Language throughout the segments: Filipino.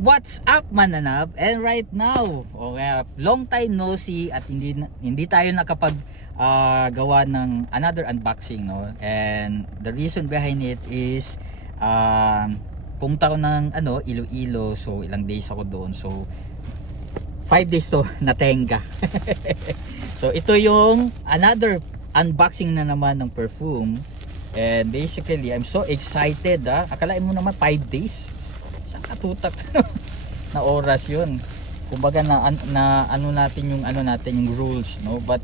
What's up, Mananap? And right now, long time no see at hindi tayo nakapag gawa ng another unboxing, no? And the reason behind it is pumunta ko ng Iloilo, so ilang days ako doon. So 5 days to natenga. So ito yung another unboxing na naman ng perfume. And basically, I'm so excited. Akalain mo naman 5 days. Saan katutak na oras yun? Kumbaga na ano natin yung rules, no? But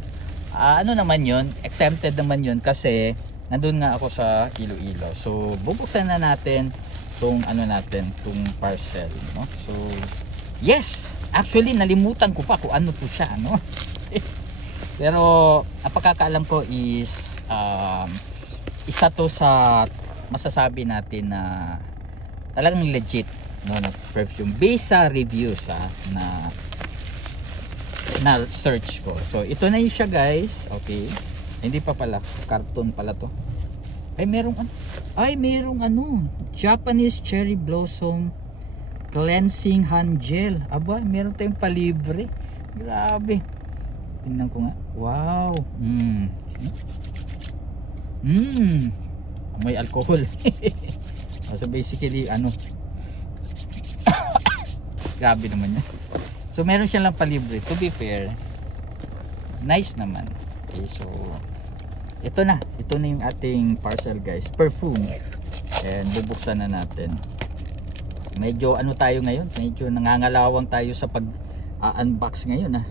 ano naman yun, exempted naman yun kasi nandun nga ako sa Iloilo. So bubuksan na natin tong tong parcel, no? So yes, actually nalimutan ko pa kung ano to siya, no? Pero ang pagkakaalam ko is isa to sa masasabi natin na talagang legit, no, na perfume based sa reviews na search ko. So ito na yun siya, guys. Okay, hindi pa pala, karton pala to. Merong Japanese cherry blossom cleansing hand gel. Aba, meron tayong palibre. Grabe, tingnan ko nga. Wow. May alcohol. So basically grabe naman yan. So meron siya lang palibre. To be fair, nice naman. Okay, so ito na yung ating parcel, guys. Perfume. And bubuksan na natin. Medyo tayo ngayon, medyo nangangalawang tayo sa pag unbox ngayon,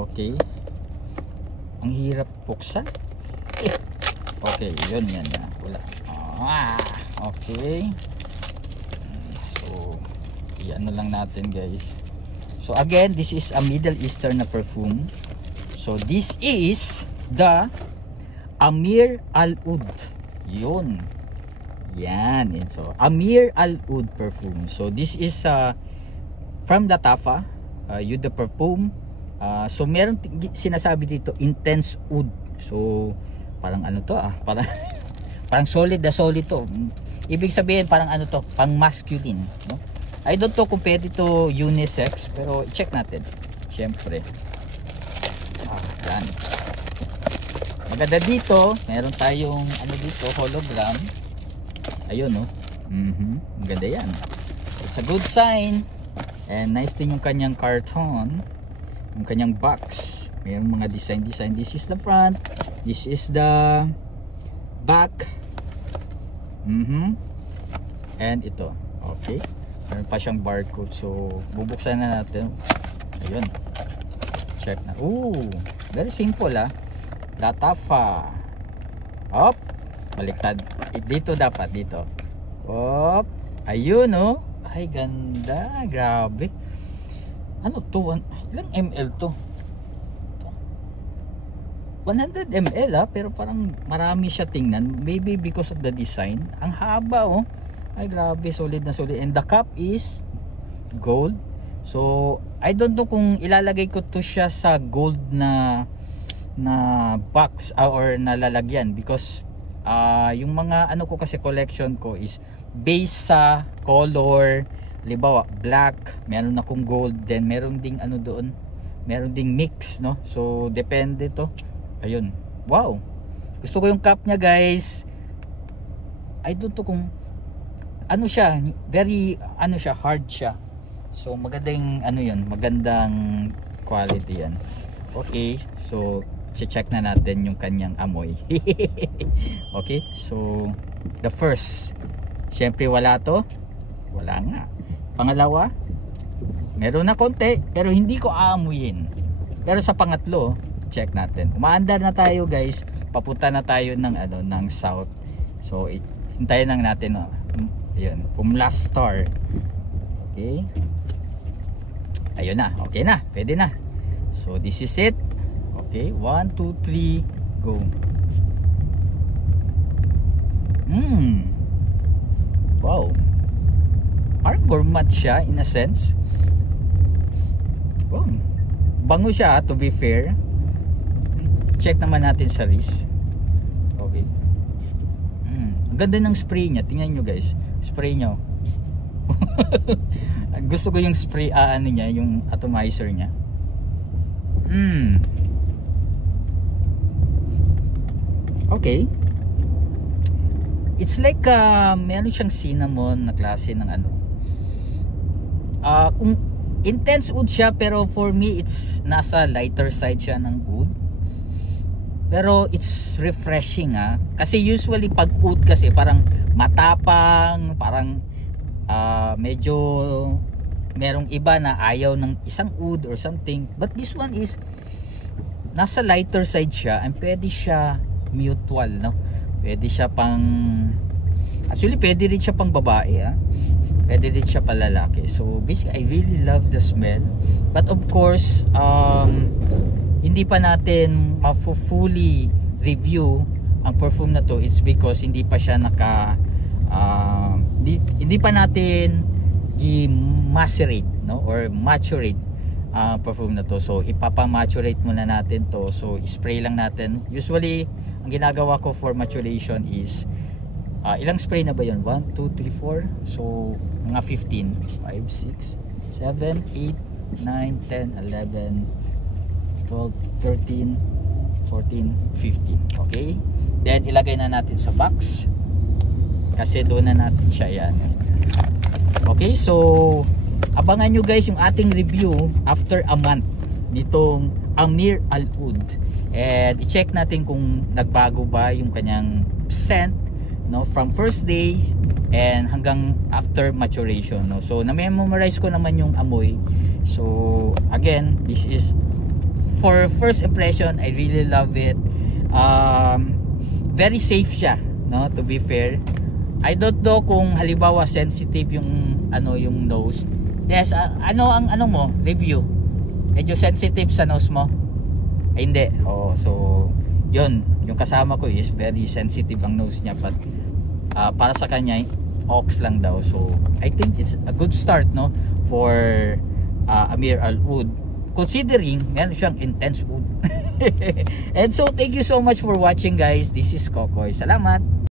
Okay, ang hirap buksan. Okay, yun yan na. Wala. Okay. So, yan lang natin, guys. So again, this is a Middle Eastern na perfume. So this is the Amir Al Oud. Yun. Yan. So Amir Al Oud perfume. So this is from the Tafa, the perfume. So meron sinasabi dito intense oud. So parang parang solid na solid to. Ibig sabihin parang pang masculine, no? I don't know kung pwede to unisex, pero i-check natin syempre. Yan. Maganda dito, meron tayong dito, hologram. Ayun, no? Maganda yan. It's a good sign. And nice din yung kanyang carton, yung kanyang box. Mayroong mga design. This is the front, this is the back. And ito. Okay, meron pa siyang barcode. So bubuksan na natin. Ayun, check na. Very simple, Tafa. Op, baliktad. Dito dapat, dito. Op, ayun, ay ganda, grabe. Ilang ml to? 100 ml, pero parang marami siya tingnan. Maybe because of the design. Ang haba, ay grabe, solid na solid. And the cup is gold. So I don't know kung ilalagay ko to siya sa gold na box or na lalagyan, because yung mga ko kasi collection ko is based sa color. Halimbawa black, meron akong gold, then meron ding doon, meron ding mix, no? So depende to. Ayun, wow, gusto ko yung cup niya, guys. I don't know kung siya, very hard siya. So magandang magandang quality yan. Okay, so check na natin yung kanyang amoy. Okay, so the first, syempre wala nga. Pangalawa, meron na konti, pero hindi ko aamuyin. Pero sa pangatlo, check natin. Umaandar na tayo, guys. Papunta na tayo ng south. So hintayin lang natin, ayun, last star. Okay, ayun na, okay na, pwede na. So this is it. Okay, 1, 2, 3, go. Wow, parang gourmet siya in a sense. Wow, bango siya, to be fair. Check naman natin sa wrist. Okay, ang ganda ng spray niya. Tingnan nyo, guys, spray nyo. Gusto ko yung spray ano niya, yung atomizer niya. Okay. It's like meron siyang cinnamon na klase ng ano. Kung intense oud siya, pero for me it's nasa lighter side siya ng oud. Pero it's refreshing kasi usually pag oud kasi parang matapang, parang medyo merong iba na ayaw ng isang oud or something, but this one is nasa lighter side siya and pwede siya mutual, no? Pwede siya pang, actually pwede rin siya pang babae, pwede rin siya pang lalaki. So basically I really love the smell, but of course hindi pa natin ma-fully review ang perfume na to. It's because hindi pa siya hindi pa natin i-macerate, no, or maturate perfume na to. So ipapa-maturate muna natin to. So spray lang natin. Usually ang ginagawa ko for maturation is ilang spray na ba yun? 1, 2, 3, 4. So mga 15, 5, 6, 7, 8, 9, 10, 11, 12, 13, 14, 15. Okay, then ilagay na natin sa box kasi doon na natin siya yan. Okay, so abangan nyo guys yung ating review after a month nitong Amir Al Oud, and i-check natin kung nagbago ba yung kanyang scent, no, from first day and hanggang after maturation, no. So na-memorize ko naman yung amoy. So again, this is for first impression. I really love it. Very safe siya, no, to be fair. I don't know kung halimbawa sensitive yung yung nose. Yes, ano ang mo review? Medyo sensitive sa nose mo? Ay hindi. Oh, so yun, yung kasama ko is very sensitive ang nose niya, but para sa kanya ox lang daw. So I think it's a good start, no, for Amir Al Oud, considering meron siyang intense oud. And so thank you so much for watching guys. This is Kokoy. Salamat.